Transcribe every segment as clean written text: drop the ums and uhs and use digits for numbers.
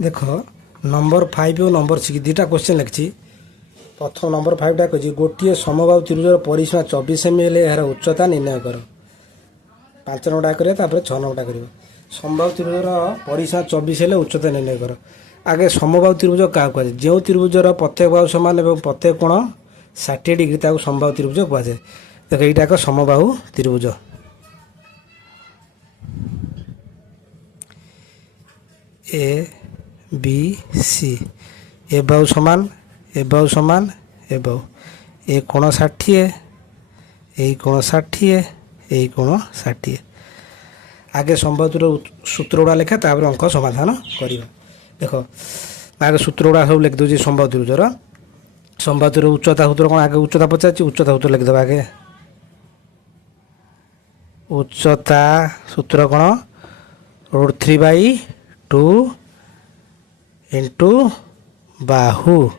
देख नंबर 5 और नंबर 6 दुटा क्वेश्चन लिखी। प्रथम नंबर 5टा कही गोटे समबाहु त्रिभुजर परिसीमा 24 सेमी हेले यार उच्चता निर्णय कर। 5 नंबरटा कर 6 नंबरटा कर। समबाहु त्रिभुजर परिसीमा 24 हेले उच्चता निर्णय कर। आगे समबाहु त्रिभुज क्या कहुए जो त्रिभुजर प्रत्येक बाहु सामान और प्रत्येक कोण 60 डिग्री समबाहु त्रिभुज कहुए। देख यहाँ एक समबाहु त्रिभुज ए बी सी ए बाहु समान ए बाहु समान ए बाहु ए कोण 60 ए कोण 60 ए कोण 60। आगे समबाहुतिर सूत्र गुड़ा लिखा तापर अंक समाधान करवा। देख आगे सूत्र गुड़ा सब लिखिदे समबाहु त्रिभुजर। समबाहुतिर उच्चता सूत्र कौन आगे उच्चता पचार उच्चता सूत्र लिखिदेव। आगे उच्चता सूत्र कौन √3/2 इंटू बाहु।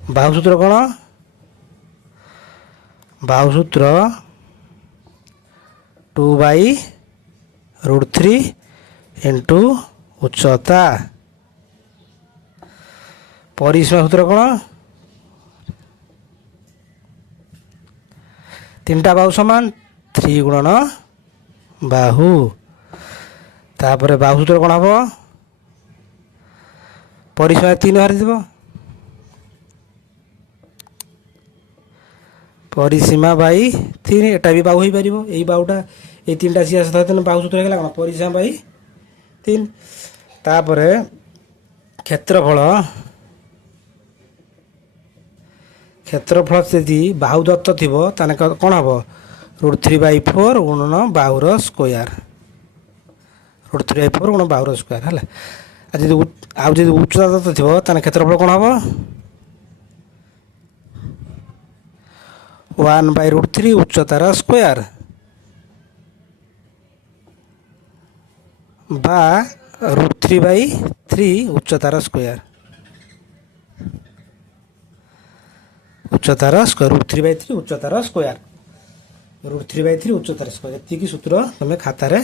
बाहु सूत्र कौन बाहु सूत्र 2/√3 इंटू उच्चता। परिसीमा सूत्र कौन 3टा बाहु समान 3 गुणन बाहु। तापर बाहु सूत्र कौन हम परिसीमा 3 बाहर परिसीमा बाई 3 एटा भी बाहु हो पार। यही बाहुटा ये 3टा सी आस बाहु सूत्र है कौन परिसीमा बाई 3। तापर क्षेत्रफल क्षेत्रफल यदि बाहु दत्त थी कौन हम √3/4 गुणन बाहुर स्क्वायर √3/4 गुण बाहुर स्क्वायर है। आदि उच्चता दत्त थी क्षेत्रफल कौन हम 1/√3 उच्चतार स्क्वायर बा √3/3 उच्चतार स्क्वायर उच्चतार स्क्वायर √3/3 उच्चतार स्क्वायर √3/3 उच्चतार स्क्वायर ये सूत्र तुम खातार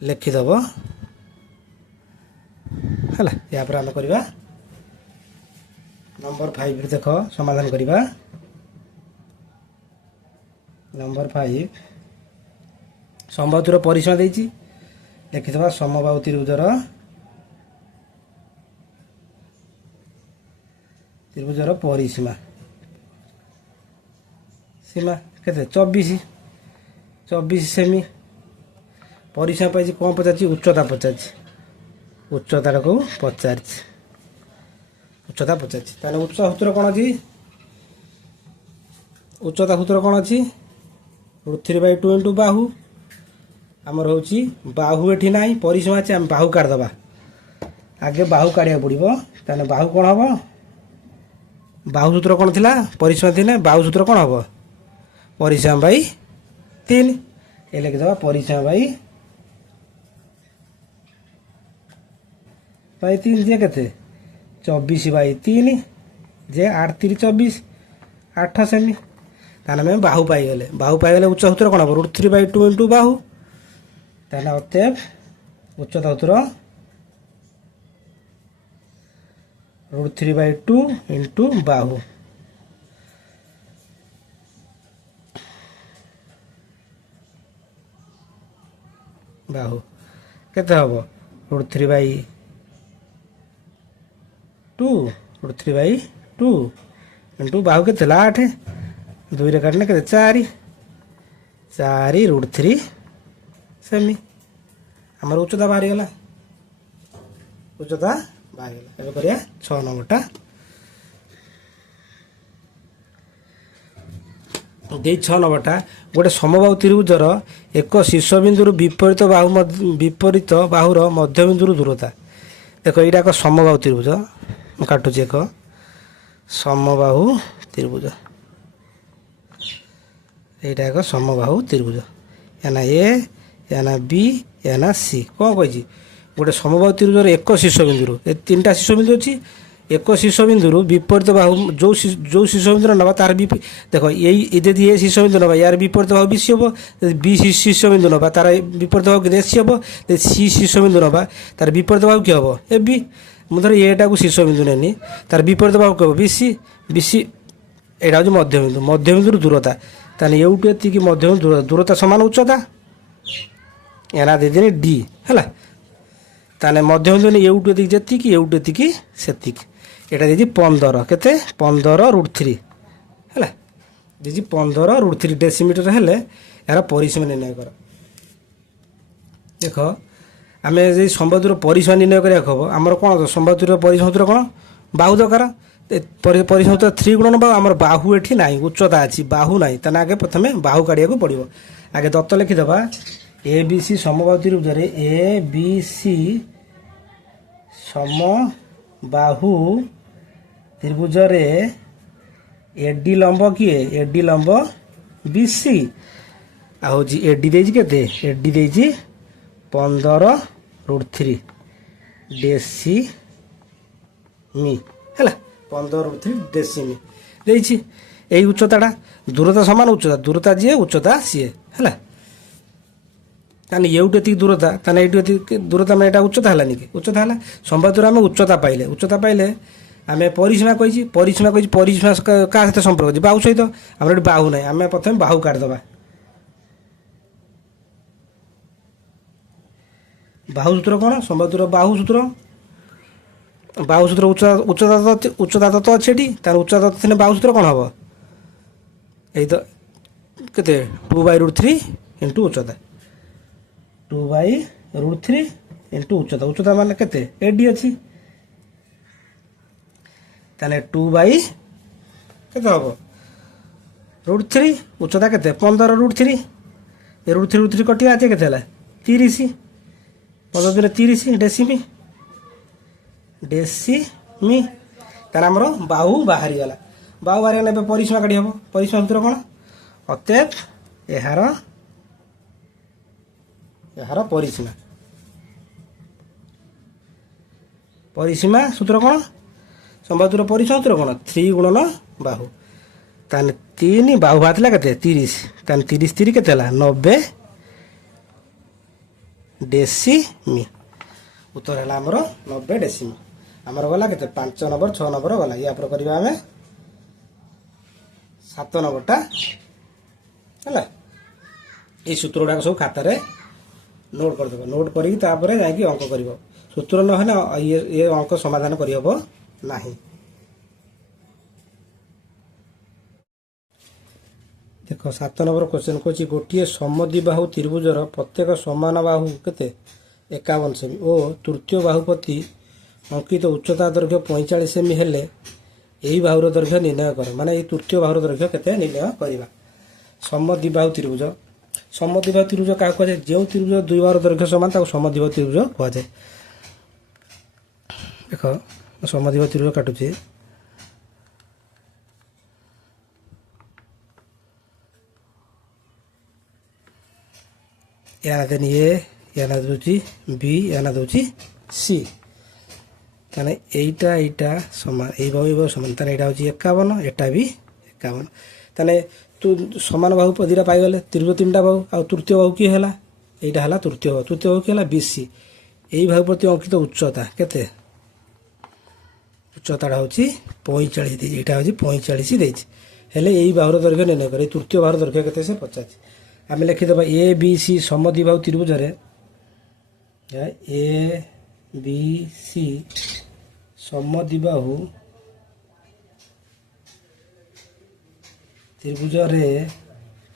लिखिदेव है। या आम करवा नंबर 5 देख समाधान करवा। नंबर 5 समबाहुतिर परिसीमा देती लिखिदेवा समबाहु त्रिभुजर परिसीमा सीमा केते 24 सेमी। परिसीमा पाई कौन पचार उच्चता पचार उच्चता को पचार उच्चता पचार उच्चता सूत्र कौन अच्छी उच्चता सूत्र कौन अच्छी √3/2 इंटू बाहु आमर हूँ बाहु एटी ना परिसीमा अच्छे आम बाहु काटिदेवा। आगे बाहु काढ़ा पड़ो ताने बाहु कौन हम बाहु सूत्र कौन थी परिसीमा थी बाहु सूत्र कौन हम परिसीमा बाई 3 ये लिखिदेवा परिसीमा बाई 3 जे के 24/3 जे 8 3 24 8 सेमी ताने आम बाहु पाईगले उच्च सूत्र कौन हम √3/2 इंटू बाहु ताने अतएव उच्चता सूत्र √3/2 इंटू बाहु। बाहु केते हम √3/2 इंटू बाहु के 8 2 रे काटने के 4 √3 सेमी आमर उच्चता बाहरी गला उच्चता बाहरी गला। अब करिया 6 नंबरटा दे 6 नंबरटा गोटे समबाहु त्रिभुजर एक शीर्ष बिंदु विपरीत बाहुर मध्यबिंदु दूरता। देख यहाँ एक समबाहु त्रिभुज काटुची एक समबाहु त्रिभुज यहाँ एक समबाहु त्रिभुज याना ए याना बी याना सी कौन कही गोटे समबाहु त्रिभुजर एक शीर्ष बिंदु 3टा शीर्ष बिंदु अच्छी एक शीर्षबिंदु विपरीत बाहु जो शीर्षबिंदु ना तार देख यदि ए शीर्षबिंदु ना यार विपरीत बाहु बी सी हम बी शीर्षबिंदु ना तार विपरीत बाहु कि सी हम सी शीर्षबिंदु ना तार विपरीत बाहु कि हम ए बी मुझे एटा को शीर्षबिंदु नेनी तार विपरीत बाहु कह बी सी यहाँ हूँ मध्यबिंदु मध्यबिंदु दूरता ताने एवटू एति मध्यबिंदु दूरता सामान उच्चता एना देदेनि डी है ताने मध्यबिंदु एवटू एति जी सेतिक एटा देजी 15 केते 15√3 है देजी 15√3 डेसीमीटर हेले यार परिसीमा निर्णय कर देख आम जो संबंधर परिसीमा निर्णय करा हम आमर कौन संबंधर परिसीमा कौन बाहु दरकार परिसीमा 3 गुणन बाहु आमर बाहु एठी ना उच्चता अच्छी बाहु ना ताने आगे प्रथम बाहु काढ़ा पड़ो आगे दत्त लिखिदबा ए बी सी समबाहु त्रिभुज ए बी सी समबाहु त्रिभुज एडी लंब किए एडी लंब बी सी आहू एडी देजी केते एडी देजी 15√3 डेसीमी है 15√3 डेसीमी देछि एई उच्चताटा दूरता समान उच्चता दूरता जी उच्चता सी है ताने एवटू एति दूरता ताने एटू दूरता में एटा उच्चता हलानी कि उच्चता हला संबंधर आम उच्चता पाइले आम परिसीमा कही परिसीमा क्या सहित संपर्क अच्छी बाहु सहित आम बाहु ना आम प्रथम बाहु काटिदेबा बाहु सूत्र कौन संबंधर बाहु सूत्र उच्चता तो अच्छे तार उच्चता थे बाहु सूत्र कौन हम यही तो के 2/√3 इंटू उच्चता 2/√3 इंटू उच्चता उच्चता मान के एडी अच्छी ताने 2/के हम √3 उच्चता के 15√3 √3 कटिया आज के 30 15 30 डेसीमी तार आमर बाहु बाहरी गला बाहु बाहरी गला परिसीमा काढ़ी हम परिसीमा सूत्र कौन अतएव यार परिसीमा सूत्र कौन संबंधर परिसीमा सूत्र कौन 3 गुणन बाहु ताने 3 बाहु बाहर के 30 ताने 30 3 के 90 डेसीमी उत्तर है आमर 90 डेसीमी आमर गला के 5 नंबर 6 नंबर गला या करवा आम 7 नंबरटा है ये सूत्र गुड़ाक सब खातार नोट करदेव नोट करी जाकि अंक कर सूत्र ना ये अंक समाधान करहब ना देख 7 नंबर क्वेश्चन कौन गोटे समद्विबाहु त्रिभुजर प्रत्येक समान बाहु के 51 सेमी और तृतीय बाहु प्रति अंकित उच्चता दैर्घ्य 45 सेमी हेले यही बाहुर दैर्घ्य निर्णय कर माने ये तृतीय बाहुर दैर्घ्य केते निर्णय करवा समद्विबाहु त्रिभुज त्रिभुज क्या कहुए जो त्रिभुज दुई बाहुर दैर्घ्य समान समद्विबाहु त्रिभुज कहुए देख समद्विबाहु त्रिभुज काटुचे या देन या दूसरी बी या दूसरी सी ताने एटा एटा समान ए बाहु समान ताने एटा होची 51 एटा भी 51 ताने तू समान बाहु पदिरा पाइगले त्रिभुज 3टा बाहु आ तृतीय बाहु की हैला एटा हैला तृतीय बाहु की हैला बीसी एई बाहु प्रति अंकित उच्चता केते उच्चता होची 45 देजी एटा होची 45 देजी हेले एई बाहुर दैर्घ्य निर्णय करे तृतीय बाहुर दैर्घ्य केते से 50 आम लिखिदेव ए बी सी समद्विबाहु त्रिभुज ए बी सी समद्विबाहु त्रिभुज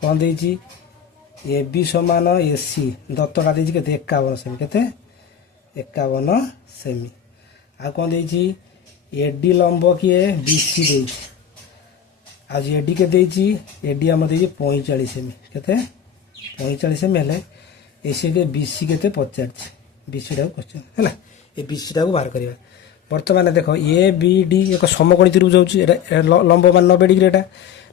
कौन देजी ए बी समान ए सी दत्तटा देजी के 51 सेमी के 51 सेमी आ कौन देजी एडी लंब किए बी सी देजी आज एडी के देजी एडी आम देजी 45 सेमी के 45 सेमी हेले एसी के बीसी के 50 बीसी टा क्वेश्चन है ये बीसी टा बाहर करवा बर्तमान देख ए बी डी एक समकोणी त्रिभुज होची लंब मान 90 डिग्री एटा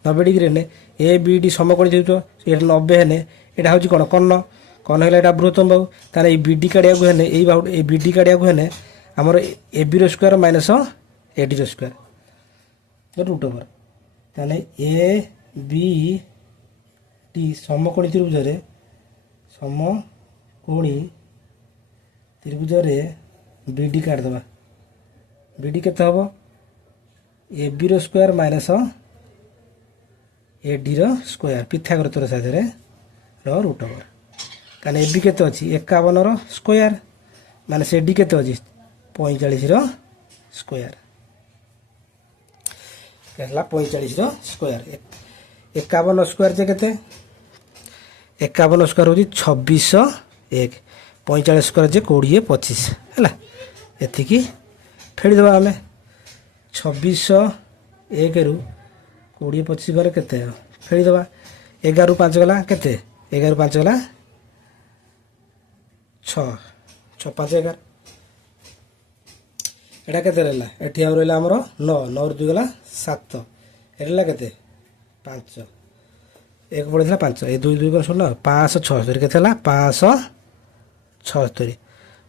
90 डिग्री ने ए बी डी समकोणी त्रिभुज ये 90 हेने एटा होची कोन कर्ण कर्ण हेला एटा बृहत्तम बाहु तारे ए बी डी काढ़िया को हेने ए बाहु ए बी डी काढ़िया को हेने हमर ए बी रो स्क्वायर माइनस एडीर स्क्वायर रूट ओवर ताने ए बी टी समकोणी त्रिभुज समकोणी त्रिभुज बीडी काटिदेवा बीडी केते हम A B square minus A D square Pythagoras साहाय्य रूट ओवर कारण ए बी केते अच्छी 51 स्क्वायर माइनस ए डी केते अच्छी 45 स्क्वायर कहला 45 स्क्वायर 51 स्क्वायर जे केते 51 स्क्वायर हो 2601 45 स्क्वायर जे 20 25 है एतिकी फेड़ीदेवा आम 2601 रु 20 25 गले केते फेड़ीदेवा 11 रु 5 गला केते 11 रु 5 गला 6 6 5 11 एटा केते रहला एठी आ रहला हमरो 9 9 रु 2 गला 7 एटा केते 5 एक पड़ेगा 5 ए 2 2 16 576 केते हला 576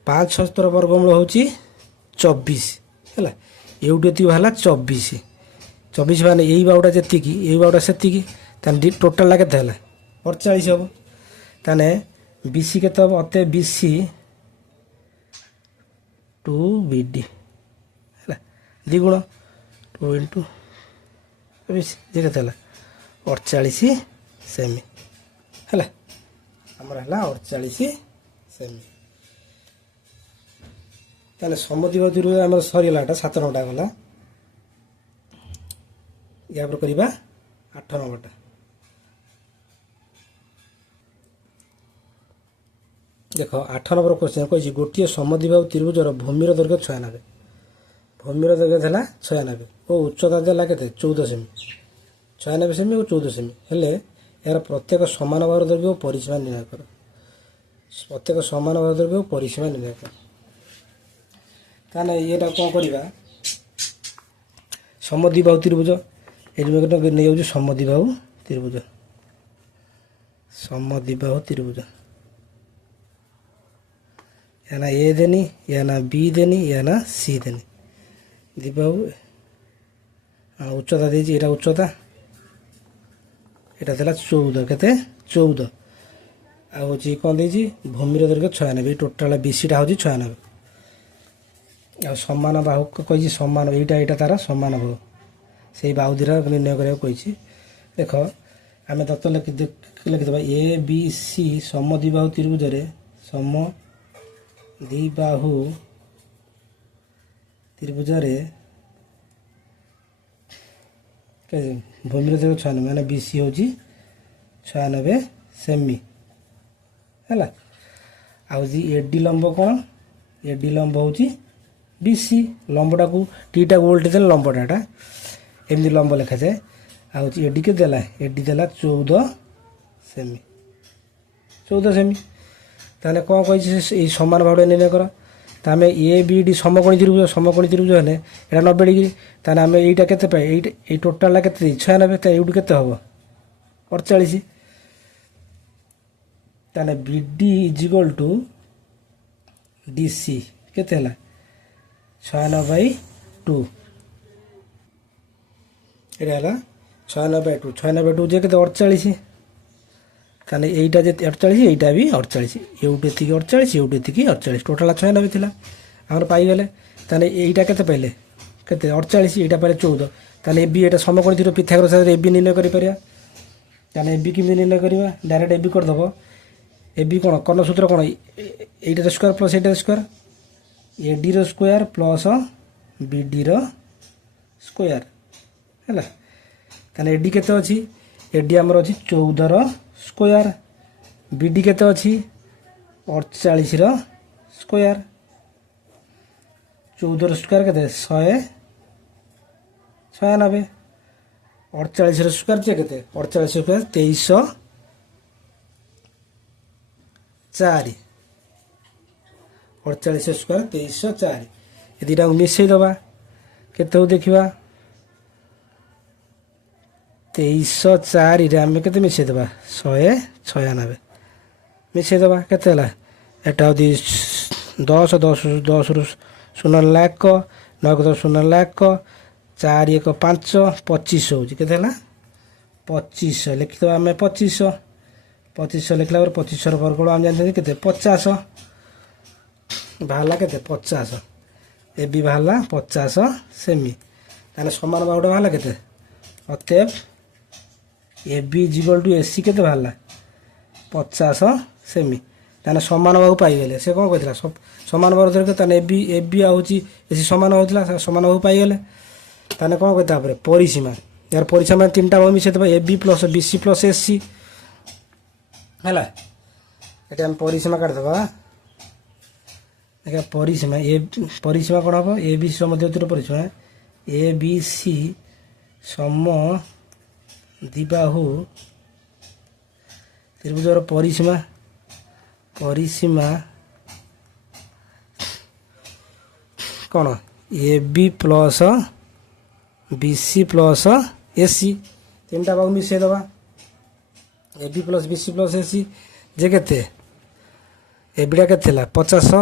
576 वर्गमूल होची 24 है एवटी बाहर 24 24 माने यही बाउटा जी यही बाउटा से टोटाल के 48 हम ताने बीसी के अते बीसी टू बी डी है द्विगुण 2 इंटू 20 जे के 48 सेमी है आमर है 48 सेमी ताने समद्विबाहु आम सरीगला 7 नंबरटा गला या करवा 8 नंबरटा देख 8 नंबर क्वेश्चन कही गोटे समद्विबाहु त्रिभुजर भूमिर दैर्घ्य 96 भूमिर दैर्घ्य है 96 और उच्चता देला के 14 सेमी 96 सेमी और 14 सेमी हेले यार प्रत्येक समान भाव दैर्घ्य और परिसीमा निर्णय कर प्रत्येक समान भाव दैर्घ्य और परिसीमा निर्णय कर ताने ये कौन करवा समद्विबाहु त्रिभुज ये नहीं जाऊँ समद्विबाहु त्रिभुज समद्विबाहु त्रिभुज या ना ए देनी या ना बी देनी या ना सी देनी द्विबाहु उच्चता देती यहाँ उच्चता यहाँ था 14 के 14 आँ कौन देती भूमिर दैर्घ्य 96 टोटाल बीसीटा हूँ 96 आ समान बाहु कही समान यहाँ तार समान बाहु से बाहु दीरा निर्णय करा देख आम तत्व लिखिदेवा ए बी सी समद्विबाहु त्रिभुज समद्विबाहु त्रिभुज भूमिर दैर्घ्य 96 माने बी सी हूँ 96 सेमी है आडी लंब कौन एडी लंब हूँ बीसी लंबटा को टीटा को उल्टे देले लंबटा एमती लंब लिखा जाए आडी के देला एडी देला 14 सेमी 14 सेमी ताने कौन कही समान भाव निर्णय कर तामे ए बी डी समकोणी त्रिभुज हेले एटा 90 डिग्री ताने आम यहीटा के पाए टोटाल के 96 एवटू के हम 48 ताने B D equal to D C के 96/2 ये 96/2 96/2 जे के 48 ताने यहीटा जे 48 यहीटा भी 48 एवटे 48 एवटे 48 टोटाल 96 थिला आमर पाइगले ताने यहीटा केते पाइले केते 48 यहीटा पाइले 14 ताने एबी एटा समकोणी त्रिभुज पिथागोरस साहाय्य एबी निर्णय करि परिया ताने एबी किमि निर्णय करबा डायरेक्ट एबी कर दबो एबी कोन कर्ण सूत्र कोन एटा स्क्वायर प्लस एटा square A D square plus B D square है ताने एडी केते अछि एडी आमर अछि 14 स्क्वायर बीडी केते अछि 48 स्क्वायर 14 स्क्वायर केते 196 48 स्क्वायर जे केते 48 स्क्वायर 2304 48 स्क्वायर 2304 ये दुटा मिसई दबा केते हो देखिबा 2304 आम के मिसई दबा 196 मिसई दबा केते हला एटा 10 10 10 रु 0 लाख 9 × 0 ହେଲା 1, 4 1 5, 25 ହେଉଛି କେତେ ହେଲା 25 ଲେଖିଦେବା ଆମେ 25 ଲେଖିଲା ପରେ 25ର ବର୍ଗମୂଳ ଆମେ ଜାଣିଛନ୍ତି କେତେ 50 ବାହାରିଲା କେତେ 50 ଏ ବି ବାହାରିଲା 50 ସେମି। ତାହେଲେ ସମାନ ବାହୁଟା ବାହାରିଲା କେତେ ଅତଏବ ଏ ବି ଇଜିକାଲ୍ ଟୁ ଏସି କେତେ ବାହାରିଲା 50 ସେମି। ତାହେଲେ ସମାନ ବାହୁ ପାଇଗଲେ। ସେ କ'ଣ କହିଥିଲା ସମାନ ବାହୁ ଧରିକି ତାହେଲେ ଏ ବି ହେଉଛି ଏସି ସମାନ ହେଉଥିଲା ସମାନ ବାହୁ ପାଇଗଲେ। ତାହେଲେ କ'ଣ କହିବା ତାପରେ ପରିସୀମା यार परिसीमा 3टा बाहु मिसेदेवा A B plus B C plus S C है ये आम परिसीमा काटिदेवा देखा परिसीमा कौन हम ए बी सी समद्विबाहु परिसीमा ए बी सी समद्विबाहु त्रिभुजर परिसीमा कौन A B plus B C plus AC 3टा बाहु मिसेदेवा A B plus B C plus AC जे केते ए बीटा केते 50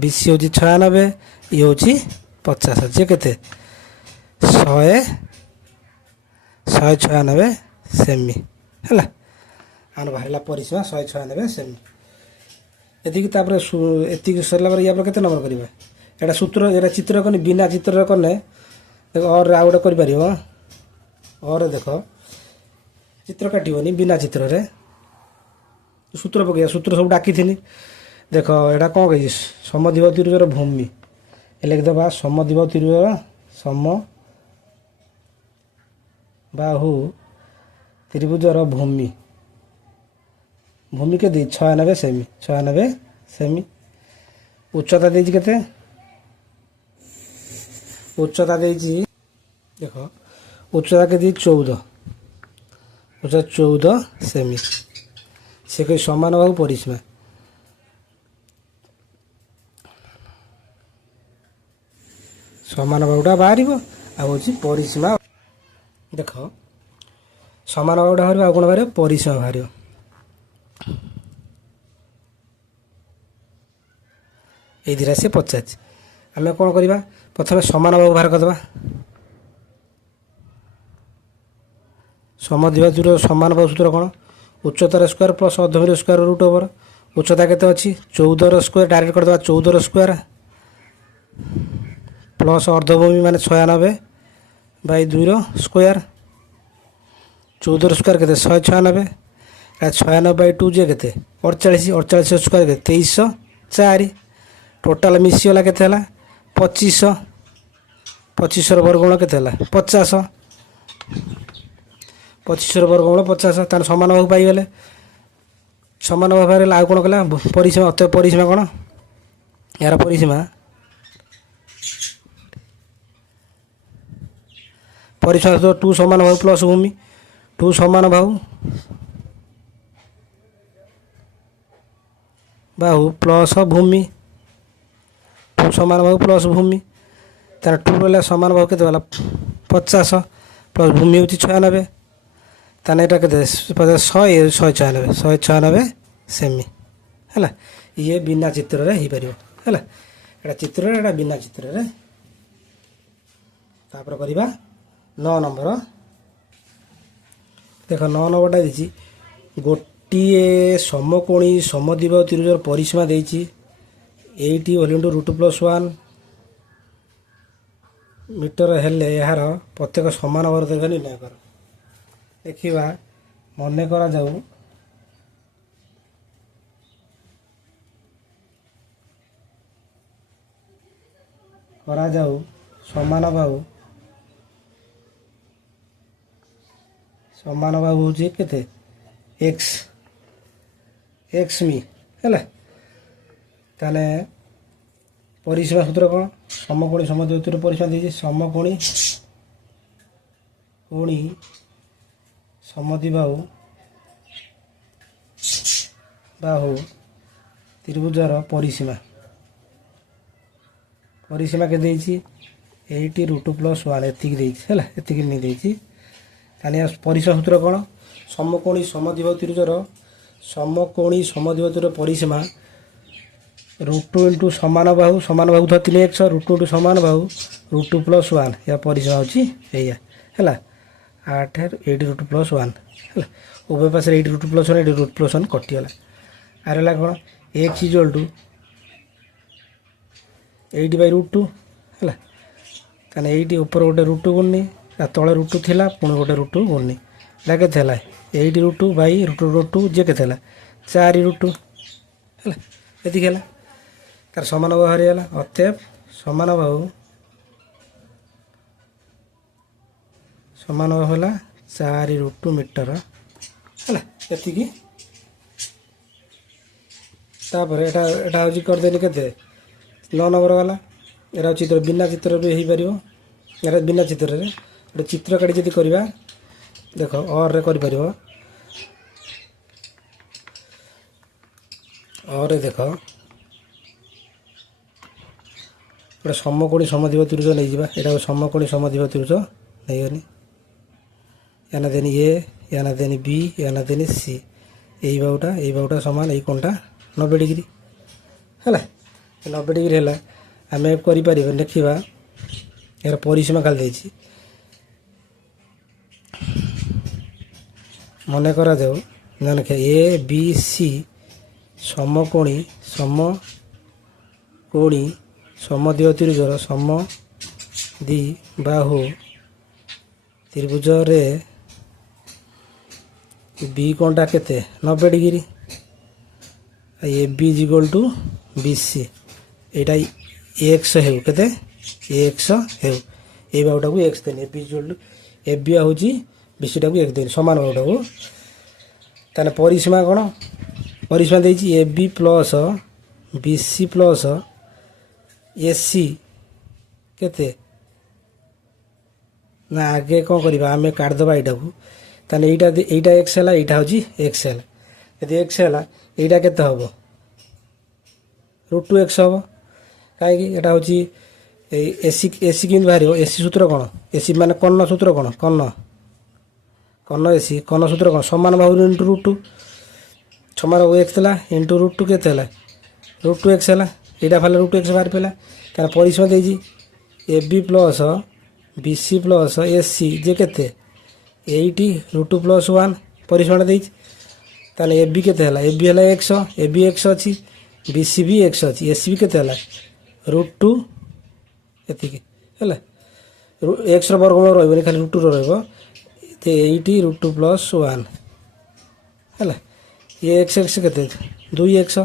बी सी हूँ 96 ये हूँ 50 जे केते 196 सेमी है आन बाहर परिसीमा 196 सेमी एति सरला या केते नंबर करवा एटा सूत्र एटा चित्र कने बिना चित्र कने देख और आ गोटे कर और देख चित्र काटनी बिना चित्र रे सूत्र पकड़ सूत्र सब डाकी थी देख एटा कौन कही समद्विबाहु त्रिभुजर भूमि लिखिदेवा समद्विबाहु त्रिभुजर समबाहु त्रिभुजर भूमि भूमि के 96 सेमी उच्चता देती केते उच्चता देती देख उच्चता के दी 14 उच्चता 14 सेमी से कोई समान बाहु परिसीमा समान बाहुटा बाहर आँची परिसीमा देख समान बाहुटा बाहर आ कौन बाहर परिसीमा बाहर ये धीरे से पचार आम कौन करवा प्रथम समान बाहु बाहर करदे समद्विबाहु त्रिभुज समान बाहु सूत्र कौन उच्चतार स्क्वायर प्लस अर्धमेरु स्क्वायर रूट ओवर उच्चता केते अच्छी 14 स्क्वायर डायरेक्ट करदे 14 स्क्वायर प्लस अर्धभूमि माने 96 बाई 2 स्क्वायर 14 स्क्वायर केते 196 96 बाई 2 जे केते 48 स्क्वायर केते 2304 टोटाल मिसीगला केते हला 25 वर्गमूल केते हला 50 25 वर्गमूल 50 तार समान बाहु पाइगले समान बाहु पाइले आ कौन कला परिसीमा अत परिसीमा कौन यार परिसीमा परिसीमा 2 समान बाहु प्लस भूमि 2 समान बाहु प्लस भूमि 2 समान बाहु प्लस भूमि तार 2 रहा समान बाहु केते वाला 50 प्लस भूमि हूँ 96 ताने एटा केते 196 सेमी है ये बिना चित्र रे ही परियो है एटा चित्र रे एटा बिना चित्र रे तापर करबा 9 नंबर देख 9 नंबरटा देछि गोटिए समकोणी समद्विबाहु त्रिभुजर परिसीमा देछि 80 होल इनटू √+1 मीटर हेले यार प्रत्येक समान वर्ग दीर्घ निर्णय कर देखा मन करा जाऊ समान बाहु हूँ केते एक्स मी है ताने परिसीमा सूत्र कौन समकोणी समद्विबाहु परिसीमा देछि समकोणी समद्विबाहु त्रिभुजर परिसीमा के देछि 80 √+1 एतिक देछि है एतिक नहीं देछि ताने परिसीमा सूत्र कौन समकोणी समद्विबाहु त्रिभुजर परिसीमा √2 इंटू समान बाहु तो 3x √2 इंटू समान बाहु √2 + 1 या परिसीमा होची एया हैला 8 8 √2 + 1 हैला उभय पास 8 √2 + 1 8 √2 + 1 कटि गला आर हैला कोन x = 8/√2 हैला ताने 8 ऊपर गोटे √2 गुणनी आ तळे √2 थिला पुणी गोटे √2 गुणनी लागे थेला 8√2/√2 जे के थेला 4√2 हैला एति गेला तार समान बाहु हारिगला अतएव समान बाहु होला 4√2 मीटर हैला एतिकी तापर एटा होची कर देनी केते 9 नंबर वाला एरा चित्र बिना चित्र भी हेई परियो एरा बिना चित्र रे गोटे चित्र काटी जदि करबा देखो और रे करि परियो और देखो गोटे समकोणी समद्विबाहु त्रिभुज नहीं जावा एटा समकोणी समद्विबाहु त्रिभुज नहीं गनी याना देनी ए याना देनी बी याना देनी सी एई बाहुटा समान एई कोणटा 90 डिग्री हैला 90 डिग्री हैला आमे करि परिबो देखिबा यार परिसीमा काल देछि मने करा देव जाने के ए बी सी समकोणी समद्विबाहु त्रिभुजर समद्विबाहु त्रिभुज रे बी कोणटा केते 90 degree A B = B C एटा एक्स हेउ केते एक्स हेउ ए बाहुटा को एक्स देनी ए बी होची बी सी टा को एक्स देनी समान बाहुटा को ताने परिसीमा कोन परिसीमा देछि A B plus B C plus A C केते ना आगे कौन करवा आम काट दबा एटा को ताने एटा एक्स है एटा होची एक्स है यदि एक्स है एटा केते हबो √2x हबो काहे कि एटा होची एसी किन बाहरियो एसी सूत्र कोन एसी माने कर्ण सूत्र कोन कर्ण एसी कर्ण सूत्र कोन समान बाहु इंटू √2 समान बाहु x थला इंटू √2 केते हला √2x हला एटा फाले √2x बाहर पेला ताने परिसीमा देजी A B plus B C plus A C जे केते 8 √2 + 1 परिसीमा देजी ताने ए बी केते हला ए बी हला x ए बी x अछि बी सी भी x अछि ए सी भी केते हला √2 एतिकी हला x रो वर्गमूल रहबो खाली √2 रो रहबो ते 8 √2 + 1 हला ये x केते 2x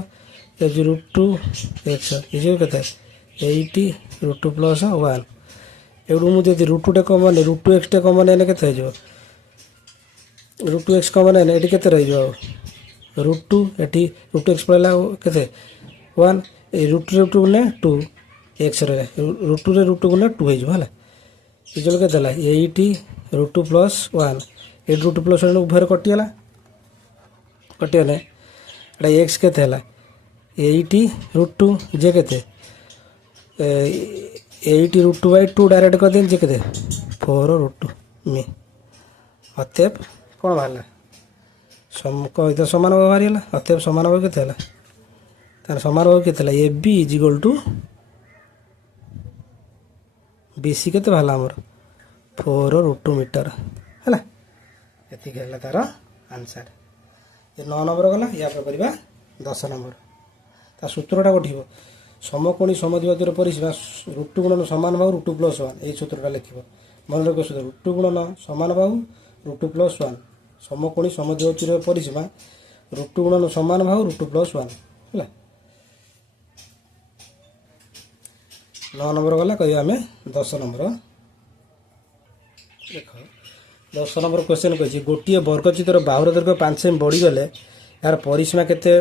ये √2x ये जो केते 8 √2 + 1 एडू मु जदि √2 टे कमन √2x टे कमन एने केते हो √2x कमन एने एटी केते रहि जाओ √2 एटी √2x पड़ला केते 1 ए √2 ने 2 x रे √2 रे √2 ने 2 हे जो हला ये जो केते ला 8 √2 + 1 8 √2 + 1 उभर कटियाला कटियाले एटा x केते हला 8 √2 जे केते 8 √2/2 डायरेक्ट कर देन जे केते 4 √2 मी अतएव कोन भाला तो समान बाहु हारिगला अतएव समान बाहु केते हला तार समान बाहु केते हला ए बी = बी सी केते भाला हमर 4 √2 मीटर हला एति गेला तार आंसर ये 9 नंबर गला या पे करबा 10 नंबर ता सूत्रटा उठिबो समकोणी समद्विबाहु परिसीमा √2 गुणन समान बाहु √2 + 1 ए सूत्रटा लिखिबो मन रखो सूत्र √2 गुणन समान बाहु √2 + 1 समकोणी समद्विबाहु परिसीमा √2 गुणन समान बाहु √2 + 1 हला 9 नंबर गला कहियो हमें 10 नंबर देखो 10 नंबर क्वेश्चन कहि गोटिए वर्गचित्र बाहुर दैर्घ्य 5 सेमी बढ़ी गले यार परिसीमा केते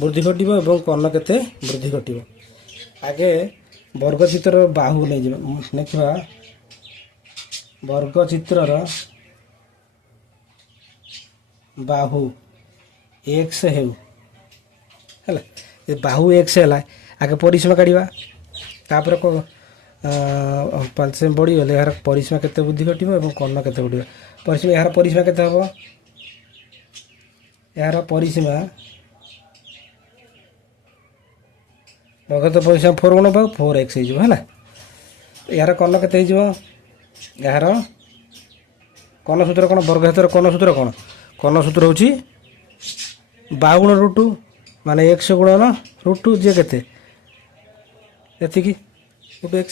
वृद्धि घटिबो एवं कर्ण केते वृद्धि घटिबो आगे वर्गचित्र बाहु नै जे देखिबा वर्गचित्र बाहु x हेउ हला ए बाहु x हला आगे परिसीमा काढिबा तापर को 5 सेमी बढ़ी गले यार परिसीमा केते वृद्धि घटिबो एवं कर्ण केते बढ़िबो परिसीमा यार परिसीमा केते हबो यार परिसीमा ବର୍ଗକ୍ଷେତ୍ର ପରିସୀମା 4 ଗୁଣ ପାଉ 4x ହେଇଯିବ ହେଲା। ଏହାର କର୍ଣ୍ଣ କେତେ ହେଇଯିବ? ଏହାର କର୍ଣ୍ଣ ସୂତ୍ର କ'ଣ? ବର୍ଗକ୍ଷେତ୍ରର କର୍ଣ୍ଣ ସୂତ୍ର କ'ଣ? କର୍ଣ୍ଣ ସୂତ୍ର ହେଉଛି ବାହୁ ଗୁଣ √2 ମାନେ x ଗୁଣନ √2 ଯେ କେତେ ଏତିକି √x।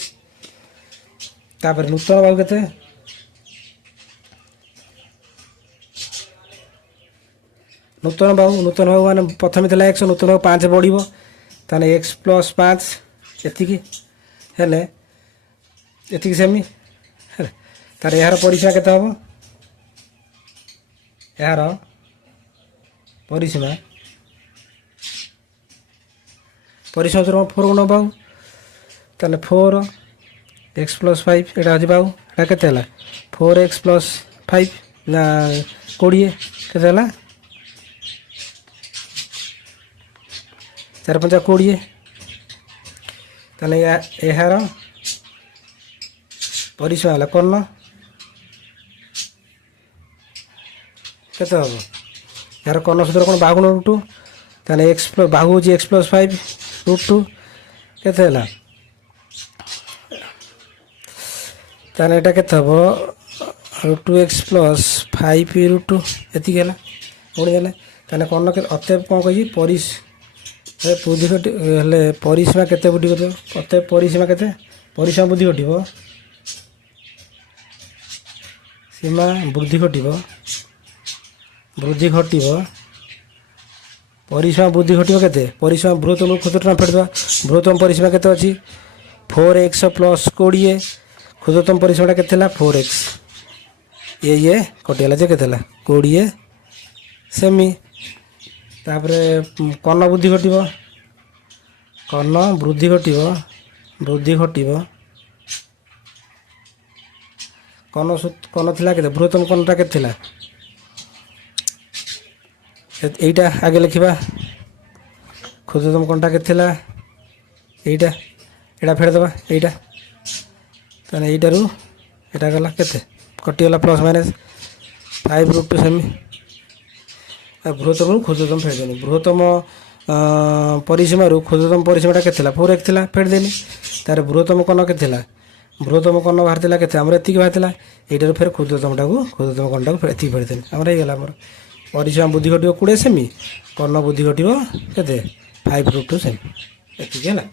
ତାପରେ ନୂତନ ବାହୁ କେତେ? ନୂତନ ବାହୁ ମାନେ ପ୍ରଥମେ ଥିଲା x, ନୂତନ ବାହୁ 5 ବଢ଼ିବ, ତାହେଲେ x + 5 ଏତିକି ହେଲେ ଏତିକି ସେମି। ତାର ଏହାର ପରିସୀମା କେତେ ହେବ? ଏହାର ପରିସୀମା ସୂତ୍ର 4 ଗୁଣ ବାହୁ, ତାହେଲେ 4x + 5 ଏଇଟା ହେଉଛି ବାହୁ। ଏଇଟା କେତେ ହେଲା? 4x + 5 ନା 20 କେତେ ହେଲା? 4 × 5 = 20। ତାହେଲେ ଏହାର ପରିସୀମା ହେଲା କର୍ଣ୍ଣ କେତେ ହେବ? ଏହାର କର୍ଣ୍ଣ ସୂତ୍ର କ'ଣ? ବାହୁ ଗୁଣ √2, ତାହେଲେ ବାହୁ ହେଉଛି x + 5 √2 କେତେ ହେଲା? ତାହେଲେ ଏଇଟା କେତେ ହେବ? √2x + 5 √2 ଏତିକି ହେଲା। ପୁଣି ହେଲେ ତାହେଲେ କର୍ଣ୍ଣ ଅତଏବ କ'ଣ କହିଛି? ବୃଦ୍ଧି ଘଟି ହେଲେ ପରିସୀମା କେତେ ବୃଦ୍ଧି ଘଟିବ? ଅତଏବ ପରିସୀମା କେତେ? ପରିସୀମା ବୃଦ୍ଧି ଘଟିବ, ସୀମା ବୃଦ୍ଧି ଘଟିବ ପରିସୀମା ବୃଦ୍ଧି ଘଟିବ କେତେ? ପରିସୀମା ବୃହତ୍ତମ କ୍ଷୁଦ୍ରତମ ଫେରିଦେବା। ବୃହତ୍ତମ ପରିସୀମା କେତେ ଅଛି? 4x + 20। କ୍ଷୁଦ୍ରତମ ପରିସୀମାଟା କେତେ ଥିଲା? 4x। ଇଏ କଟିଗଲା ଯେ କେତେ ହେଲା? 20 ସେମି। ତାପରେ କର୍ଣ୍ଣ ବୃଦ୍ଧି ଘଟିବ କର୍ଣ୍ଣ ଥିଲା କେତେ? ବୃହତ୍ତମ କର୍ଣ୍ଣଟା କେତେ ଥିଲା? এইটা আগে লেখিবা। ক্ষুদ্রতম কোণটা কেতে ଥିଲା? এইটা ফেড়িদেবা এইটা। তাহলে এইটারু এটা গলা কেতে কটিগলা +- 5 √2 সেমি। বৃহত্তম ক্ষুদ্রতম ফেড়িদেনি। বৃহত্তম পরিসীমার ক্ষুদ্রতম পরিসীমাটা কেতে ଥିଲା? 4x ଥିଲା, ফেড়িদেনি। তার বৃহত্তম কোণ কেতে ଥିଲା? বৃহত্তম কোণ বাহারিলা কেতে? আমার এতিকি বাহারিলা। এইটার ফের ক্ষুদ্রতম কোণটাকে এতিকি ফেড়িদেনি। আমার এইগলা আমার ପରିସୀମା ବୃଦ୍ଧି ଘଟିବ 20 ସେମି, କର୍ଣ୍ଣ ବୃଦ୍ଧି ଘଟିବ କେତେ? 5 √2 ସେମି। ଏତିକି ହେଲା।